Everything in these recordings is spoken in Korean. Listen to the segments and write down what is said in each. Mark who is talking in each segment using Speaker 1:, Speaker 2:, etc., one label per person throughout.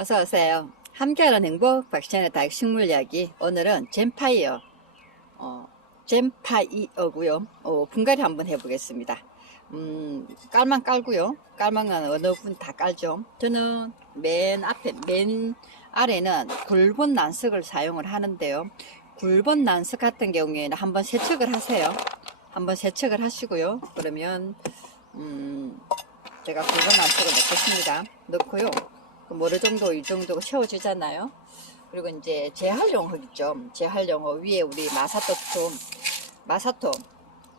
Speaker 1: 어서 오세요. 함께하는 행복 박찬의 다육 식물 이야기. 오늘은 젠파이어, 어, 젠파이어고요. 어, 분갈이 한번 해보겠습니다. 음, 깔만 깔고요. 깔만은 어느 분 다 깔죠. 저는 맨 앞에, 맨 아래는 굵은 난석을 사용을 하는데요. 굵은 난석 같은 경우에는 한번 세척을 하세요. 한번 세척을 하시고요. 그러면, 음, 제가 굵은 난석을 넣겠습니다. 넣고요. 그 어느 정도 이 정도 채워지잖아요. 그리고 이제 재활용 흙 있죠. 재활용 흙 위에 우리 마사토 좀 마사토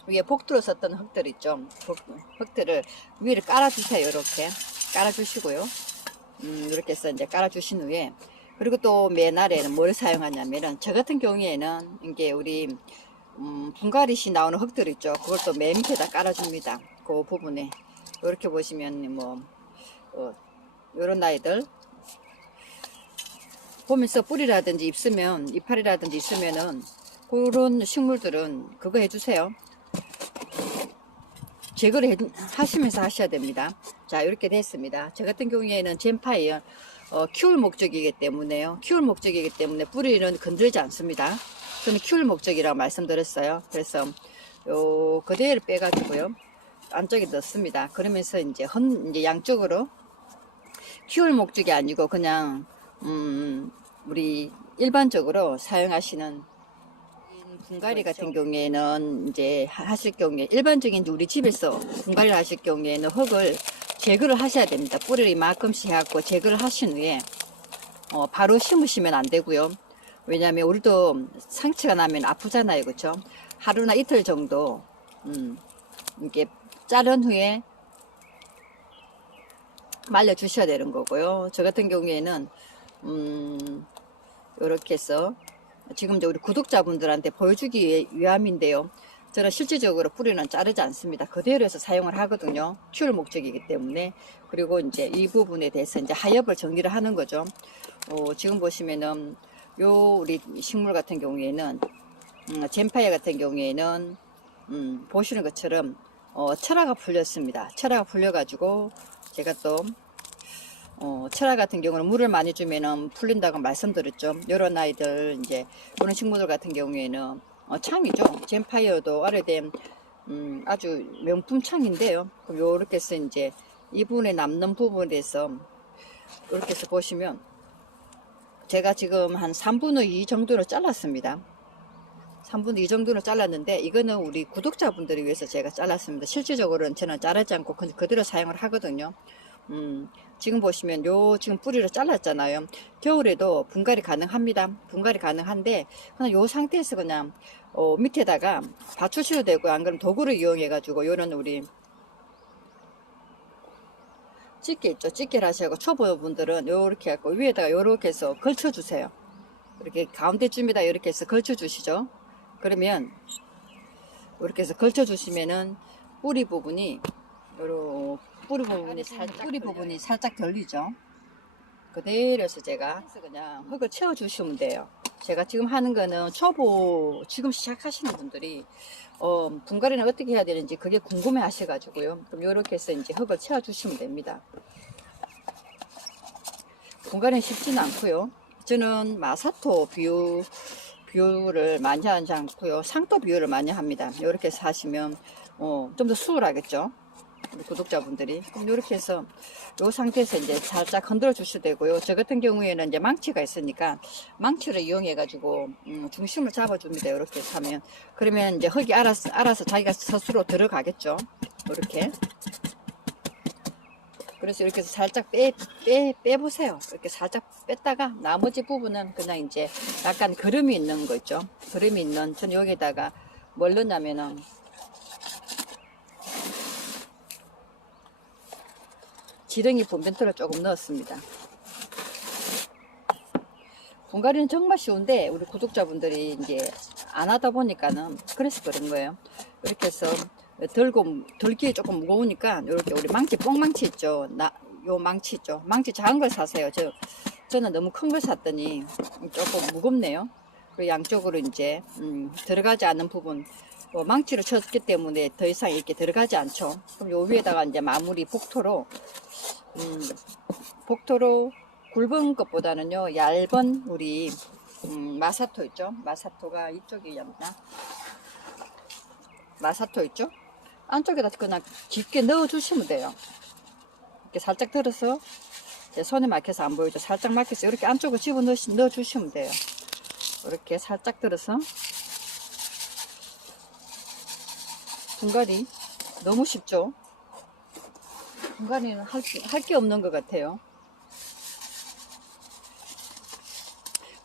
Speaker 1: 위에 복도로 썼던 흙들 있죠. 복- 흙들을 위를 깔아주세요. 이렇게 깔아주시고요. 음, 이렇게 해서 이제 깔아주신 후에 그리고 또맨 아래는 뭘 사용하냐면은 저 같은 경우에는 이게 우리 음, 분갈이시 나오는 흙들 있죠. 그걸 또 맨 밑에다 깔아줍니다. 그 부분에 이렇게 보시면 뭐 어, 요런 아이들 보면서 뿌리라든지 있으면 이파리라든지 있으면은 그런 식물들은 그거 해주세요. 제거를 해, 하시면서 하셔야 됩니다. 자 이렇게 됐습니다. 저 같은 경우에는 젠파이어 어, 키울 목적이기 때문에요. 키울 목적이기 때문에 뿌리는 건들지 않습니다. 저는 키울 목적이라고 말씀드렸어요. 그래서 요 그대로 빼가지고요 안쪽에 넣습니다. 그러면서 이제 헌 이제 양쪽으로 키울 목적이 아니고 그냥 음, 우리 일반적으로 사용하시는 분갈이 같은 경우에는 이제 하- 하실 경우에 일반적인 우리 집에서 분갈이를 하실 경우에는 흙을 제거를 하셔야 됩니다. 뿌리를 이만큼씩 해갖고 제거를 하신 후에 어, 바로 심으시면 안 되고요. 왜냐하면 우리도 상처가 나면 아프잖아요, 그렇죠? 하루나 이틀 정도 음, 이게 자른 후에 말려 주셔야 되는 거고요. 저 같은 경우에는 음, 이렇게 해서 지금 이제 우리 구독자분들한테 보여주기 위함인데요. 저는 실질적으로 뿌리는 자르지 않습니다. 그대로 해서 사용을 하거든요. 키울 목적이기 때문에. 그리고 이제 이 부분에 대해서 이제 하엽을 정리를 하는 거죠. 어, 지금 보시면은 요 우리 식물 같은 경우에는 음, 젠파이어 같은 경우에는 음, 보시는 것처럼 어, 철화가 풀렸습니다. 철화가 풀려가지고 제가 또 어, 철화 같은 경우는 물을 많이 주면은 풀린다고 말씀드렸죠. 이런 아이들 이제 이런 식물들 같은 경우에는 어, 창이죠. 젠파이어도 오래된 음, 아주 명품 창인데요. 그럼 요렇게 해서 이제 이 부분에 남는 부분에서 이렇게 해서 보시면 제가 지금 한 3분의 2 정도로 잘랐습니다. 3분의 2 정도로 잘랐는데 이거는 우리 구독자분들을 위해서 제가 잘랐습니다. 실질적으로는 저는 자르지 않고 그- 그대로 사용을 하거든요. 음, 지금 보시면 요 지금 뿌리를 잘랐잖아요. 겨울에도 분갈이 가능합니다. 분갈이 가능한데 그냥 요 상태에서 그냥 어, 밑에다가 받쳐셔도 되고 안 그러면 도구를 이용해 가지고 요런 우리 집게 있죠. 집게를 하시고 초보분들은 요렇게 갖고 위에다가 요렇게 해서 걸쳐 주세요. 이렇게 가운데쯤에다 이렇게 해서 걸쳐 주시죠. 그러면 이렇게 해서 걸쳐 주시면은 뿌리 부분이 요런 뿌리 부분이 살짝 뿌리 부분이 살짝 결리죠. 그대로 해서 제가 그냥 흙을 채워 주시면 돼요. 제가 지금 하는 거는 초보 지금 시작하시는 분들이 어, 분갈이는 어떻게 해야 되는지 그게 궁금해 하셔가지고요. 그럼 이렇게 해서 이제 흙을 채워 주시면 됩니다. 분갈이는 쉽지는 않고요. 저는 마사토 비율 비율을 많이 하지 않고요. 상토 비율을 많이 합니다. 이렇게 해서 하시면 어, 좀 더 수월하겠죠. 우리 구독자분들이 그럼 이렇게 해서 이 상태에서 이제 살짝 흔들어 주셔도 되고요. 저 같은 경우에는 이제 망치가 있으니까 망치를 이용해 가지고 음, 중심을 잡아 줍니다. 이렇게 해서 하면 그러면 이제 흙이 알아서 알아서 자기가 스스로 들어가겠죠. 이렇게 그래서 이렇게 해서 살짝 빼, 빼, 빼보세요. 이렇게 살짝 뺐다가 나머지 부분은 그냥 이제 약간 그름이 있는 거 있죠. 그름이 있는, 전 여기다가 뭘 넣냐면은 지렁이 분변토를 조금 넣었습니다. 분갈이는 정말 쉬운데 우리 구독자분들이 이제 안 하다 보니까는 그래서 그런 거예요. 이렇게 해서 들고 들기 조금 무거우니까 이렇게 우리 망치 뽕망치 있죠. 나 요 망치 있죠. 망치 작은 걸 사세요. 저 저는 너무 큰 걸 샀더니 조금 무겁네요. 그 양쪽으로 이제 음, 들어가지 않는 부분 어, 망치로 쳤기 때문에 더 이상 이렇게 들어가지 않죠. 그럼 요 위에다가 이제 마무리 복토로 음, 복토로 굵은 것보다는요 얇은 우리 음, 마사토 있죠 마사토가 이쪽이었나 마사토 있죠 안쪽에다 그냥 깊게 넣어 주시면 돼요. 이렇게 살짝 들어서 손에 막혀서 안 보이죠? 살짝 막혀서 이렇게 안쪽으로 집어 넣어, 넣어 주시면 돼요. 이렇게 살짝 들어서 분갈이 너무 쉽죠? 분갈이는 할게 없는 것 같아요.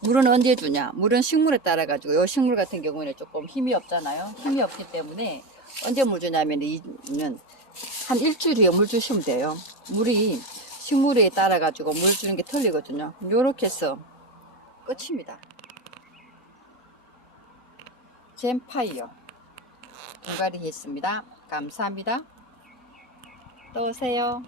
Speaker 1: 물은 언제 주냐? 물은 식물에 따라 가지고 요 식물 같은 경우에는 조금 힘이 없잖아요. 힘이 없기 때문에 언제 물 주냐면 이는 한 일주일 후에 물 주시면 돼요. 물이 식물에 따라 가지고 물 주는 게 틀리거든요. 요렇게 해서 끝입니다. 젠파이어 분갈이 했습니다. 감사합니다. 또 오세요.